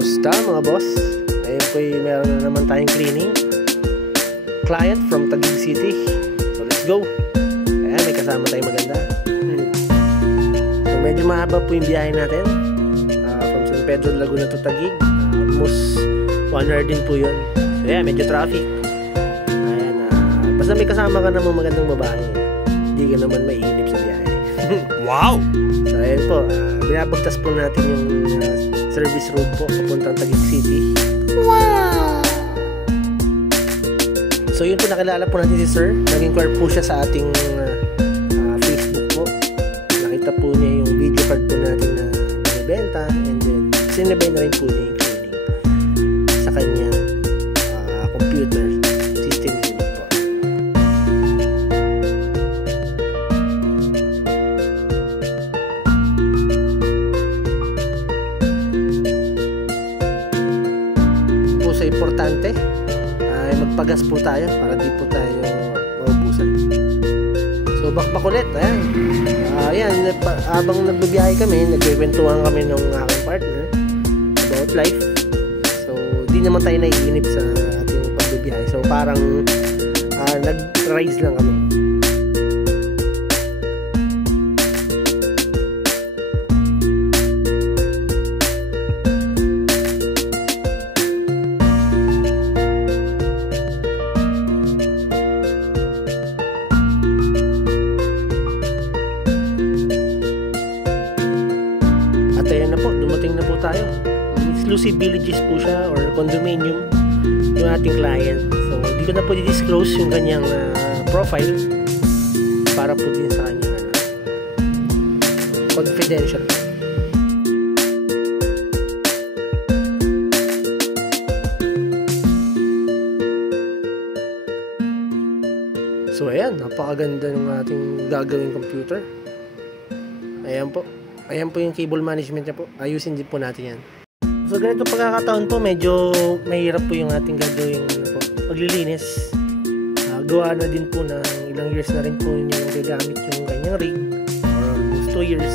Kamusta mga boss? Ayun po meron na naman tayong cleaning client from Taguig City. So let's go. Ayan, may kasama tayong maganda. So medyo mahaba po yung biyahe natin from San Pedro Laguna to Taguig. Almost 1 hour din po yun. So ayan, medyo traffic. Ayan, basta may kasama ka namang magandang babae, hindi ka naman maiinip sa biyahe. Wow! So ayan po, binabagtas po natin yung service road po papuntang Taguig City. Wow! So yun po, nakilala po natin si Sir. Nag-inquire po siya sa ating Facebook po. Nakita po niya yung video card po natin na binibenta, and then sinabay na rin po niya yung cleaning sa kanyang computer system unit po. Po sa importante ay magpagas po tayo para di po tayo maubusan. So bakbak ulit. Ayan, habang nagbibiyahe kami, nagkikwentuhan kami ng aking partner about life. So di naman tayo naiinip sa ating pagbibiyahe. So parang nag-rise lang kami. Ayan na po, dumating na po tayo. Exclusive villages po siya or condominium yung ating client. So hindi ko na po i-disclose yung kanyang profile para po din sa kanyang confidential. So ayan, napakaganda ng ating gagawing computer. Ayan po. Ayan po yung cable management niya po. Ayusin din po natin yan. So ganito pagkakataon po, medyo mahirap po yung ating gagawing paglilinis. Gawa na din po ng ilang years na rin po niya gagamit yung kanyang rig, or almost 2 years.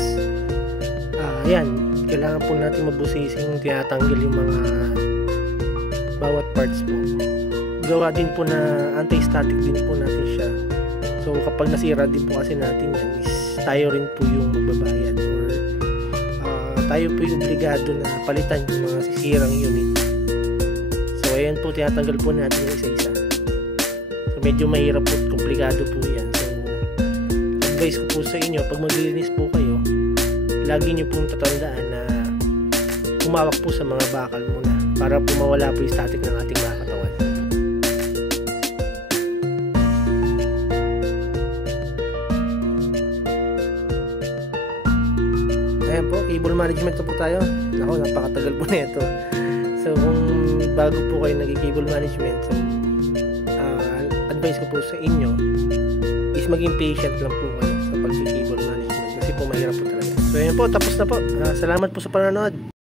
Ayan, kailangan po natin mabusising tinatanggal yung mga bawat parts po. Gawa din po na anti-static din po natin siya. So kapag nasira din po kasi natin yan, is tayo rin po yung magbabayad, or tayo po yung obligado na palitan yung mga sisirang unit. So ayan po, tinatanggal po natin yung isa-isa. So medyo mahirap po, komplikado po yan. So advice ko po sa inyo, pag maglilinis po kayo, lagi nyo pong tatandaan na humawak po sa mga bakal muna para po mawala po yung static ng ating mga katawan. Ayan po, cable management na po tayo. Ako, napakatagal po na ito. So kung bago po kayo nag-cable management, so advice ko po sa inyo is maging patient lang po kayo sa pag-cable management kasi po mahirap po talaga. So ayan po, tapos na po. Salamat po sa panonood.